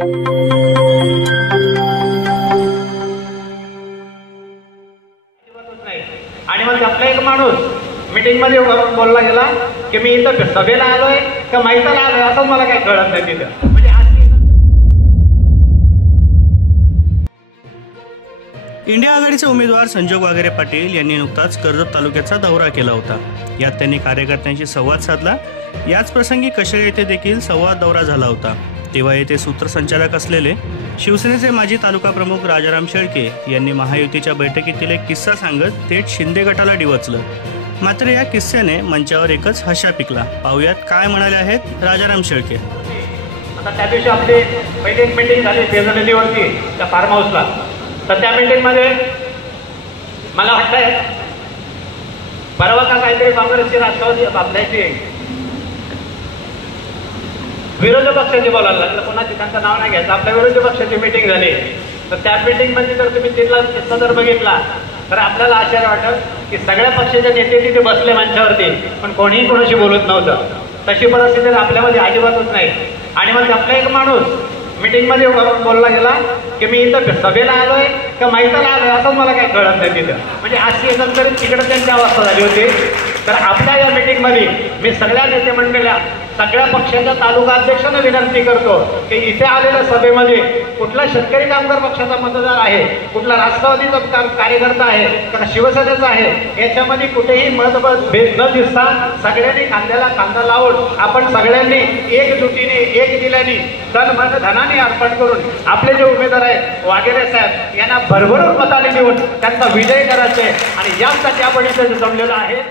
आणि मग आपला एक माणूस मीटिंग मध्ये बोलला गेला की मी इथं सभेला आलोय का माहितीला आलोय असं मला काही कळत नाही तिथं. म्हणजे इंडिया आघाडीचे उमेदवार संजोग वाघेरे पाटील यांनी नुकताच कर्जत तालुक्याचा दौरा केला होता. यात त्यांनी कार्यकर्त्यांशी संवाद साधला. याच प्रसंगी कशेळ येथे देखील संवाद दौरा झाला होता. तेव्हा येथे सूत्रसंचालक असलेले शिवसेनेचे माजी तालुका प्रमुख राजाराम शेळके यांनी महायुतीच्या बैठकीतील एक किस्सा सांगत थेट शिंदे गटाला डिवचलं. मात्र या किस्स्याने मंचावर एकच हशा पिकला. पाहुयात काय म्हणाले आहेत राजाराम शेळके. आता त्या दिवशी आपली पहिली एक मीटिंग झाली फेजनलीवरती त्या फार्म हाऊसला. तर त्या मीटिंगमध्ये मला वाटतंय परवा का काहीतरी काँग्रेसची राष्ट्रवादी आपल्याची विरोधी पक्षाची बोलायला लागलं. कोणाची त्यांचं नाव नाही घ्यायचं. आपल्या विरोधी पक्षाची मीटिंग झाली. तर त्या मीटिंगमध्ये जर तुम्ही तिथला किस्सा जर बघितला तर आपल्याला आश्चर्य वाटत की सगळ्या पक्षाचे नेते तिथे बसले मंचावरती पण कोणीही कोणाशी बोलत नव्हतं. तशी परिस्थिती आपल्यामध्ये अजिबातच नाही. आणि मग आपला एक माणूस मीटिंग मध्ये बोलला गेला की मी इथं सभेला आलोय का माहितीला आलोय असं मला काही कळत नाही तिथं. म्हणजे अशी एकंदरीत तिकडे त्यांची अवस्था झाली होती. तर आपल्या या मीटिंगमध्ये मी सगळ्या नेते मंडळीला सगळ्या पक्षाच्या तालुका अध्यक्षांना विनंती करतो की इथे आलेल्या सभेमध्ये कुठला शेतकरी कामगार पक्षाचा मतदार आहे, कुठला राष्ट्रवादीचा कार्यकर्ता आहे का शिवसेनेचा आहे, याच्यामध्ये कुठेही मतभेद भेद न दिसता सगळ्यांनी खांद्याला खांदा लावून आपण सगळ्यांनी एकजुटीने एक दिल्याने तन मन धनाने अर्पण करून आपले जे उमेदवार आहेत वाघेरे साहेब यांना भरभरून मताने देऊन त्यांचा विजय करायचे आणि यासाठी आपण इथे जमलेलो आहे.